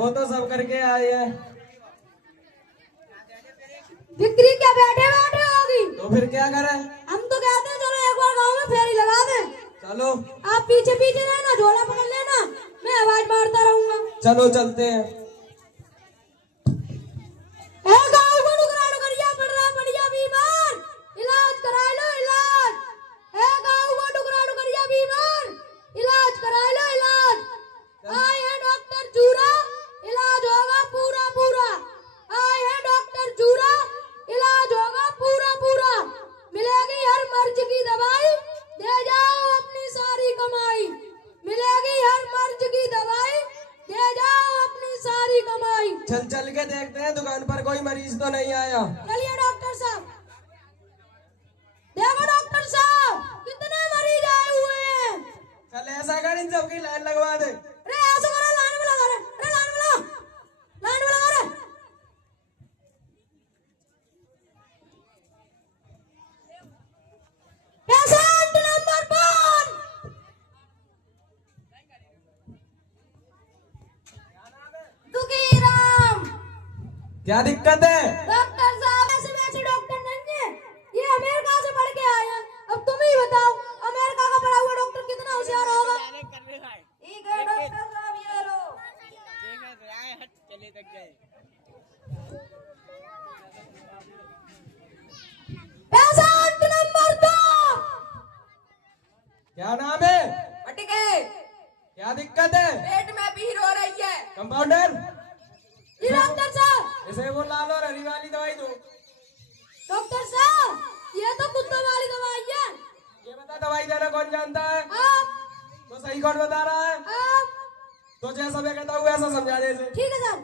वो तो सब करके आई है। बिक्री क्या बैठे बैठे होगी? तो फिर क्या करे? हम तो कहते हैं चलो एक बार गांव में फेरी लगा दे। चलो आप पीछे पीछे रहना, झोला पकड़ लेना, मैं आवाज मारता रहूंगा। चलो चलते हैं। बीमार इलाज करा लो, इलाज है गाँव को टुकड़ा टुकड़िया बीमार इलाज करा लो, इलाज आए है डॉक्टर जूरा, इलाज होगा पूरा पूरा। आए है डॉक्टर जूरा, इलाज होगा पूरा पूरा। मिलेगी हर मर्ज की दवाई, दे जाओ अपनी सारी कमाई। मिलेगी हर मर्ज की दवाई, दे जाओ अपनी सारी कमाई। चल चल के देखते हैं दुकान पर कोई मरीज तो नहीं आया। चलिए डॉक्टर साहब, देखो डॉक्टर साहब कितने मरीज आए हुए हैं। चल ऐसा कर, इन सबकी लाइन लगवा दे। अरे ऐसा करो, लाइन में लगा रे, अरे लाइन में लगा, लाइन में लगा रे। Patient number 5। दुखीराम। क्या दिक्कत है? डॉक्टर साहब ऐसे वैसे डॉक्टर नहीं है, ये अमेरिका से पढ़ के आए हैं। अब तुम ही बताओ अमेरिका का पढ़ा हुआ डॉक्टर कितना होशियार होगा। ठीक है डॉक्टर साहब, ये लो। Patient number 2। क्या नाम है? अटिके, क्या दिक्कत है? पेट में पीड़ हो रही है। कंपाउंडर, जी डॉक्टर साहब। इसे वो लाल और हरी वाली दवाई दो। डॉक्टर साहब ये तो कुत्तों वाली दवाई है। ये बता दवाई देना कौन जानता है? आप तो सही कौन बता रहा है? आप तो जैसा मैं कहता हूँ वैसा समझा दे इसे। ठीक है सर।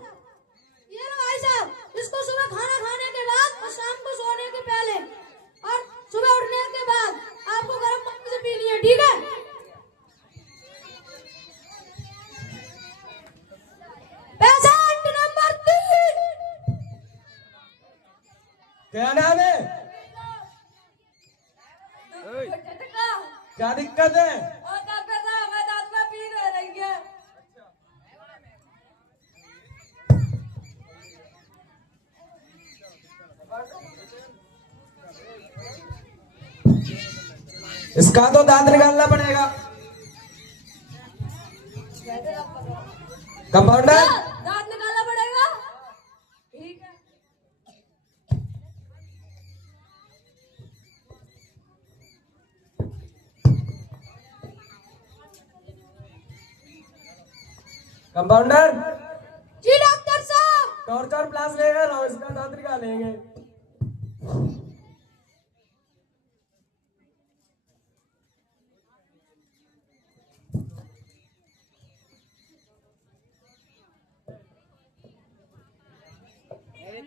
ये लो भाई साहब, इसको सुबह खाना खाने के बाद और शाम को सोने के पहले और सुबह उठने के बाद आपको गर्म पानी से पीनी है, ठीक है? Patient number 3। क्या नाम है? क्या दिक्कत है? और डॉक्टर साहब मैं दांत में पीड़ हो रही है। इसका तो दांत निकालना पड़ेगा। कंपाउंडर, दांत निकालना पड़ेगा। ठीक है। कंपाउंडर, जी डॉक्टर साहब। टॉर्च और प्लास लेकर आओ, इसका दांत निकालेंगे।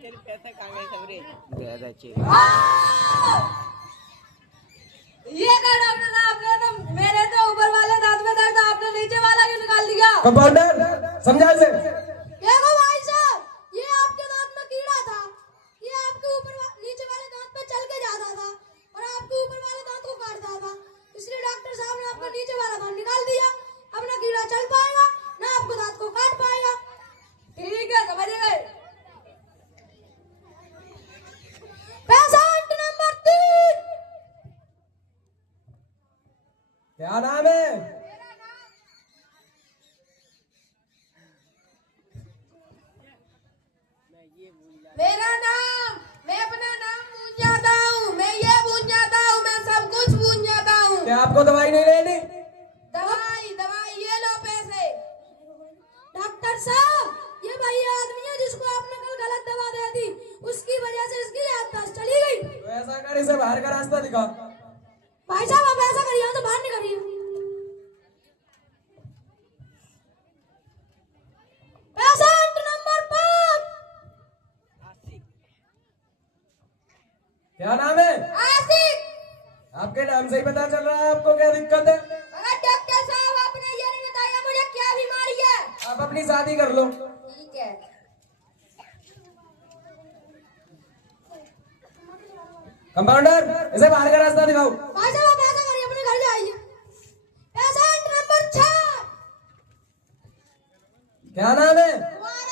तेरे पैसे कहाँ गए सबरे? ये क्या डॉक्टर साहब, आपने तो मेरे तो ऊपर वाले दांत में दर्द, आपने नीचे वाला क्यों निकाल दिया? कंपाउंडर समझा इसे। देखो भाई साहब, ये आपके दांत में कीड़ा था, ये आपके नीचे वाले दांत पे चल के जाता था और आपके ऊपर वाले दांत को काटता था, इसलिए डॉक्टर साहब ने आपका नीचे वाला दांत निकाल दिया। अब ना कीड़ा चल पाएगा ना आपको दांत को काट पाएगा। ठीक है, समझ गए। Patient number 3। क्या नाम है? मेरा नाम, मैं अपना नाम भूल जाता हूँ, मैं ये भूल जाता हूँ, मैं सब कुछ भूल जाता हूँ। क्या आपको दवाई नहीं लेनी? दवाई दवाई, ये लो पैसे। डॉक्टर साहब ये वही आदमी है जिसको आपने कल गलत दवा दे दी, उसकी वजह से इसकी याददाश्त चली गई। तो ऐसा कर, इसे बाहर का रास्ता दिखा। भाई साहब आप ऐसा करिए तो बाहर निकलिए। Patient number 5। क्या नाम है? आशिक। आपके नाम से ही पता चल रहा है आपको क्या दिक्कत है। अगर डॉक्टर साहब आपने ये नहीं बताया मुझे क्या बीमारी है। आप अपनी शादी कर लो। ठीक है। कंपाउंडर, इसे बाहर का रास्ता दिखाओ। भाई साहब आप ऐसा करिए, अपने घर जाइए। Patient number 6। क्या नाम है? कुमार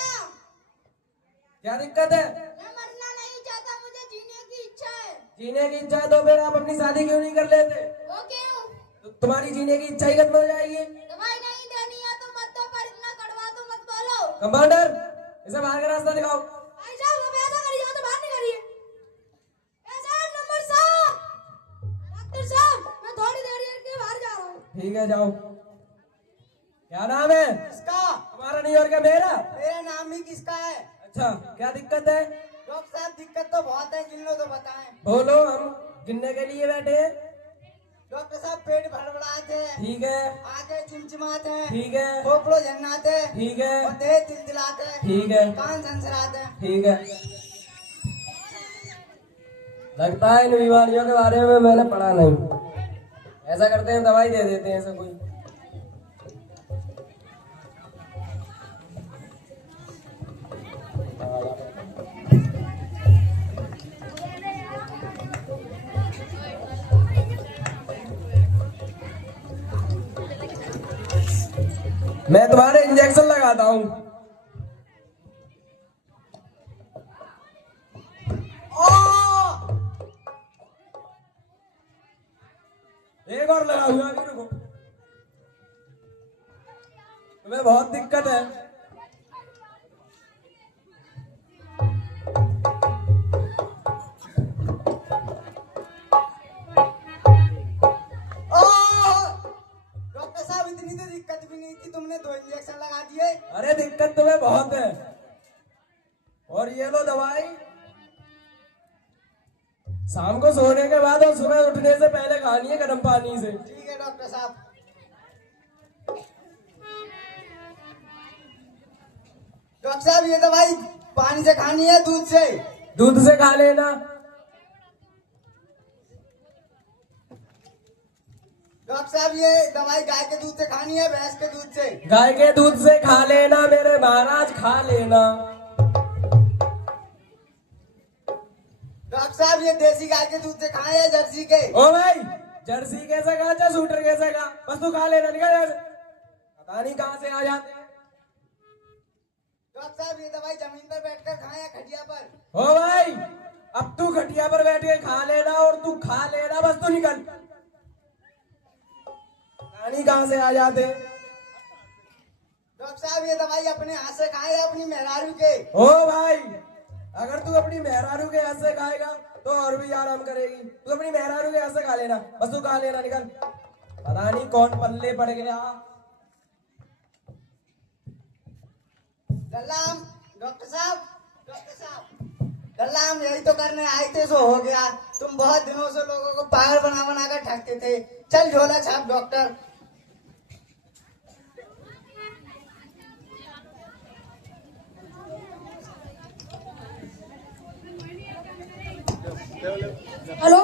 क्या दिक्कत है? मैं मरना नहीं चाहता, मुझे जीने की इच्छा है। जीने की इच्छा है तो फिर आप अपनी शादी क्यों नहीं कर लेते? वो क्यों? तो तुम्हारी जीने की इच्छा ही खत्म हो जाएगी। दवाई नहीं देनी है तो मत दो, पर इतना कड़वा तो मत बोलो। कंपाउंडर, इसे बाहर का रास्ता दिखाओ। भाई साहब, अब ऐसा करिए तो बाहर नहीं करिए। ऐसा नंबर 7 डॉक्टर साहब, मैं थोड़ी देर के बाहर जा रहा हूँ। ठीक है, जाओ। क्या नाम है किसका? तुम्हारा? नहीं और क्या मेरा? मेरा नाम ही किसका है? अच्छा, क्या दिक्कत है? डॉक्टर साहब दिक्कत तो बहुत है, गिन लो तो बताएं। बोलो, हम गिनने के लिए बैठे हैं। डॉक्टर साहब पेट भड़बड़ाते हैं, ठीक है, आगे चिमचिमाते हैं, ठीक है, खोपड़ो झन्नाते हैं, ठीक है, और देह तिलतिलाते हैं, ठीक है, कान सनसराते हैं। ठीक है। लगता है इन बीमारियों के बारे में मैंने पढ़ा नहीं। ऐसा करते हैं, दवाई दे देते हैं ऐसा कोई। मैं तुम्हारे इंजेक्शन लगाता हूँ। एक और लगाऊंगा, अभी रुको। तुम्हें बहुत दिक्कत है। डॉक्टर साहब इतनी तो दिक्कत भी नहीं थी, तुमने 2 इंजेक्शन लगा दिए। अरे दिक्कत तुम्हें बहुत है। और ये लो दवाई, शाम को सोने के बाद और सुबह उठने से पहले खानी है गर्म पानी से। ठीक है डॉक्टर साहब। डॉक्टर साहब ये दवाई पानी से खानी है, दूध से? दूध से खा लेना। डॉक्टर साहब ये दवाई गाय के दूध से खानी है, भैंस के दूध से? गाय के दूध से खा लेना मेरे महाराज, खा लेना। डॉक्टर साहब ये देसी गाय के दूध से खाए या जर्सी के? ओ भाई, जर्सी कैसे खा, चाहे शूटर कैसे खा, बस तू खा लेना, निकल यहाँ से। पता नहीं कहाँ से आ जाते हैं। डॉक्टर साहब ये दवाई जमीन पर बैठकर खाए या खटिया पर? ओ भाई, अब तू खटिया पर बैठ के खा लेना और तू खा लेना, बस तू निकल। पता नहीं कहाँ से आ जाते। डॉक्टर साहब ये दवाई अपने हाथ से खाए या अपनी मेहरारू के? ओ भाई, अगर तू अपनी मेहरारू के हाथ से खाएगा तो और भी आराम करेगी। तू अपनी मेहरारू के हाथ से खा लेना, बस तू खा लेना, निकल। पता नहीं कौन पल्ले पड़ गया। दल्लाम, डॉक्टर साहब दल्लाम यही तो करने आए थे, सो हो गया। तुम बहुत दिनों से लोगों को पागल बना बना कर ठगते थे। चल झोला छाप डॉक्टर। हेलो